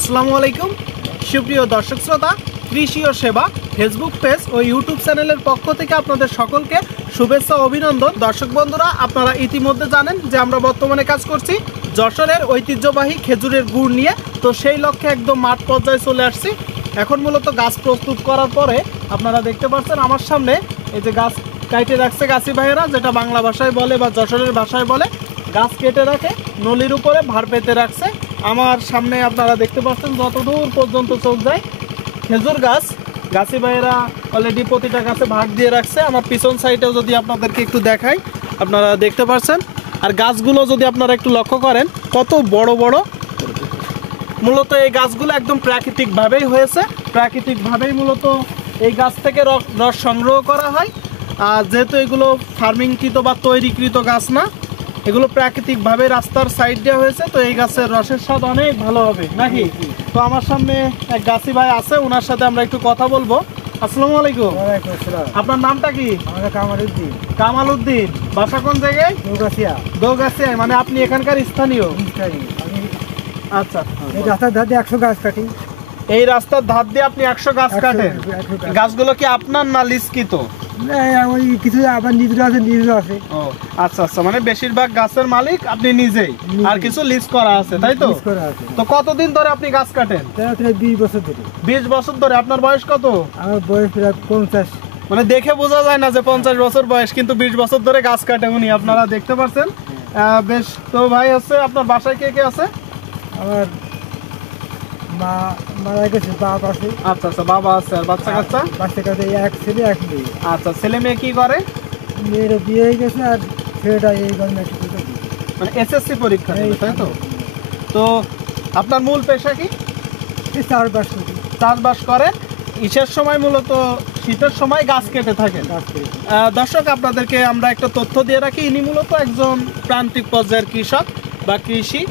আসসালামু আলাইকুম সুপ্রিয় দর্শক শ্রোতা, কৃষি ও সেবা ফেসবুক পেজ ও ইউটিউব চ্যানেলের পক্ষ থেকে আপনাদের সকলকে শুভেচ্ছা ও অভিনন্দন। দর্শক বন্ধুরা, আপনারা ইতিমধ্যে জানেন যে আমরা বর্তমানে কাজ করছি যশোরের ঐতিহ্যবাহী খেজুরের গুড় নিয়ে। তো সেই লক্ষ্যে একদম মাঠ পর্যায়ে চলে আসছি। এখন মূলত গাছ প্রস্তুত করার পরে আপনারা দেখতে পাচ্ছেন আমার সামনে এই যে গাছ কাইটে রাখছে গাছি ভাইয়েরা, যেটা বাংলা ভাষায় বলে বা যশোরের ভাষায় বলে গাছ কেটে রাখে নলির উপরে ভার পেতে রাখছে। আমার সামনে আপনারা দেখতে পাচ্ছেন যতদূর পর্যন্ত চোখ যায় খেজুর গাছ। গাছি ভাইয়েরা অলরেডি প্রতিটা গাছে ভাগ দিয়ে রাখছে। আমার পিছন সাইডেও যদি আপনাদেরকে একটু দেখাই, আপনারা দেখতে পাচ্ছেন। আর গাছগুলো যদি আপনারা একটু লক্ষ্য করেন কত বড় বড়। মূলত এই গাছগুলো একদম প্রাকৃতিকভাবেই হয়েছে, প্রাকৃতিকভাবেই মূলত এই গাছ থেকে রস সংগ্রহ করা হয়। আর যেহেতু এগুলো ফার্মিংকৃত বা তৈরিকৃত গাছ না, এগুলো প্রাকৃতিকভাবে রাস্তার সাইড দেওয়া হয়েছে, তো এই গাছের রসের স্বাদ অনেক ভালো হবে নাকি। তো আমার সামনে এক গাছি ভাই আছে, ওনার সাথে আমরা একটু কথা বলবো। আসসালামু আলাইকুম। আপনার নামটা কি? কামালউদ্দিন। কামালউদ্দিন, বাসা কোন জায়গায়? দৌগাছিয়ায়। মানে আপনি এখানকার স্থানীয়? আচ্ছা, এই রাস্তার ধার দিয়ে 100 গাছ কাটি। এই রাস্তার ধার দিয়ে আপনি 100 গাছ কাটেন? গাছগুলো কি আপনার না লিজকৃত? ওই কিছু আবার নিজেরা আছে। ও আচ্ছা আচ্ছা, মানে বেশিরভাগ গাছের মালিক আপনি নিজেই, আর কিছু লিজ করা আছে, তাই তো? তো কতদিন ধরে আপনি গাছ কাটেন? 20 বছর ধরে। 20 বছর ধরে। আপনার বয়স কত? আমার বয়স প্রায় 50। মানে দেখে বোঝা যায় না যে 50 বছর বয়স, কিন্তু 20 বছর ধরে গাছ কাটে উনি, আপনারা দেখতে পাচ্ছেন। বেশ। তো ভাই হচ্ছে আপনার বাসায় কে কে আছে? আমার মা মারা গেছে, বাবা আছে। আচ্ছা আচ্ছা, বাবা আছে। আর বাচ্চা কাচ্চা? বাচ্চা কাছে এক ছেলে এক মেয়ে। আচ্ছা, ছেলে মেয়ে কি করে? মেয়েরা বিয়ে হয়ে গেছে আর ছেলেটা এই গভর্নমেন্ট। মানে এসএসসি পরীক্ষা দেবে, তাই তো? তো আপনার মূল পেশা কি? চাষবাস করি। চাষবাস করে। ঈশের সময় মূলত শীতের সময় গাছ কেটে থাকেন। দর্শক, আপনাদেরকে আমরা একটা তথ্য দিয়ে রাখি, ইনি মূলত একজন প্রান্তিক পর্যায়ের কৃষক বা কৃষি।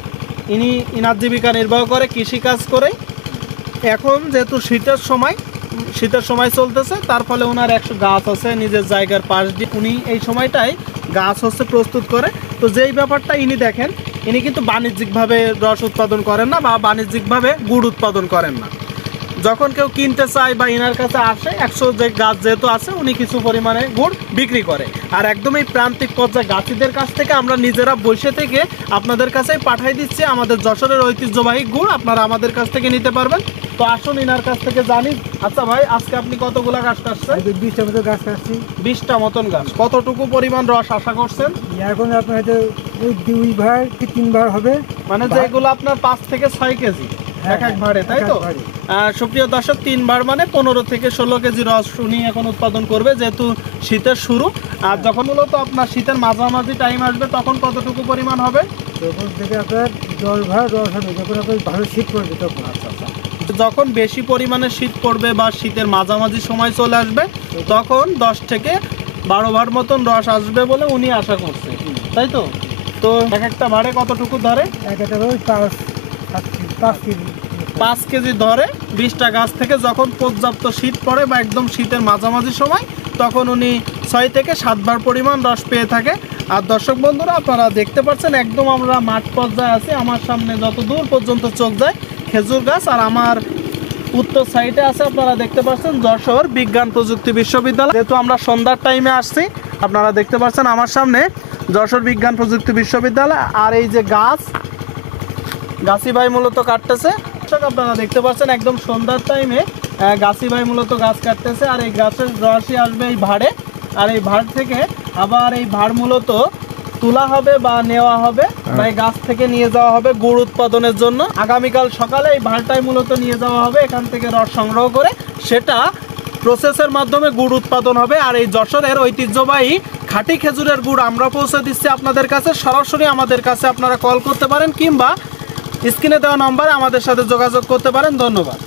ইনি ইনার জীবিকা নির্বাহ করে কৃষিকাজ করে। এখন যেহেতু শীতের সময় চলতেছে, তার ফলে ওনার 100 গাছ আছে নিজের জায়গার পাশ দিয়ে। উনি এই সময়টায় গাছ প্রস্তুত করে। তো যেই ব্যাপারটা ইনি দেখেন, ইনি কিন্তু বাণিজ্যিকভাবে রস উৎপাদন করেন না বা বাণিজ্যিকভাবে গুড় উৎপাদন করেন না। যখন কেউ কিনতে চায় বা ইনার কাছে আসে, 100 যে গাছ যেহেতু আছে, উনি কিছু পরিমাণে গুড় বিক্রি করে। আর একদম এই প্রান্তিক পর্যায়ে গাছিদের কাছ থেকে আমরা নিজেরা বসে থেকে আপনাদের কাছেই পাঠাই দিচ্ছি আমাদের যশোরের ঐতিহ্যবাহী গুড়। আপনারা আমাদের কাছ থেকে নিতে পারবেন। তো আসুন ইনার কাছ থেকে জানি। আচ্ছা ভাই, আজকে আপনি কতগুলা গাছ কাটছেন? 20টা মতো গাছ কাটছি। 20টা মতন গাছ। কতটুকু পরিমাণ রস আশা করছেন? এখন আপনার হয়তো ওই 2 ভার কি 3 ভার হবে। মানে যেগুলো আপনার 5 থেকে 6 কেজি এক এক ভাড়ে, তাই তো? সুপ্রিয় দর্শক, 3 বার মানে 15 থেকে 16 কেজি রস উনি এখন উৎপাদন করবে, যেহেতু শীতের শুরু। আর যখন মূলত আপনার শীতের মাঝামাঝি টাইম আসবে, তখন কতটুকু পরিমাণ হবে? তখন থেকে আপনার 10 ভার রস হবে, যখন আপনার ভালো শীত পড়বে তখন। আচ্ছা আচ্ছা, যখন বেশি পরিমাণে শীত পড়বে বা শীতের মাঝামাঝি সময় চলে আসবে, তখন 10 থেকে 12 ভার মতন রস আসবে বলে উনি আশা করছে, তাই তো? তো এক একটা ভাড়ে কতটুকু ধরে? এক একটা ভাবে 5 কেজি। 5 কেজি ধরে 20টা গাছ থেকে। যখন পর্যাপ্ত শীত পড়ে বা একদম শীতের মাঝামাঝি সময়, তখন উনি 6 থেকে 7 বার পরিমাণ রস পেয়ে থাকে। আর দর্শক বন্ধুরা, আপনারা দেখতে পাচ্ছেন একদম আমরা মাঠ পর্যায়ে আছি। আমার সামনে যত দূর পর্যন্ত চোখ যায় খেজুর গাছ। আর আমার উত্তর সাইডে আছে, আপনারা দেখতে পাচ্ছেন যশোর বিজ্ঞান প্রযুক্তি বিশ্ববিদ্যালয়। যেহেতু আমরা সন্ধ্যার টাইমে আসছি, আপনারা দেখতে পাচ্ছেন আমার সামনে যশোর বিজ্ঞান প্রযুক্তি বিশ্ববিদ্যালয়। আর এই যে গাছি ভাই মূলত কাটতেছে। আপনারা দেখতে পাচ্ছেন একদম সন্ধ্যার টাইমে গাছি ভাই মূলত গাছ কাটতেছে। আর এই গাছের রসই আসবে এই ভাড়ে। আর এই ভাড় থেকে আবার এই ভাড় মূলত তোলা হবে বা নেওয়া হবে বা এই গাছ থেকে নিয়ে যাওয়া হবে গুড় উৎপাদনের জন্য। আগামীকাল সকালে এই ভাড়টাই মূলত নিয়ে যাওয়া হবে, এখান থেকে রস সংগ্রহ করে সেটা প্রসেসের মাধ্যমে গুড় উৎপাদন হবে। আর এই যশোরের ঐতিহ্যবাহী খাঁটি খেজুরের গুড় আমরা পৌঁছে দিচ্ছি আপনাদের কাছে। সরাসরি আমাদের কাছে আপনারা কল করতে পারেন, কিংবা স্ক্রিনে দেওয়া নম্বরে আমাদের সাথে যোগাযোগ করতে পারেন। ধন্যবাদ।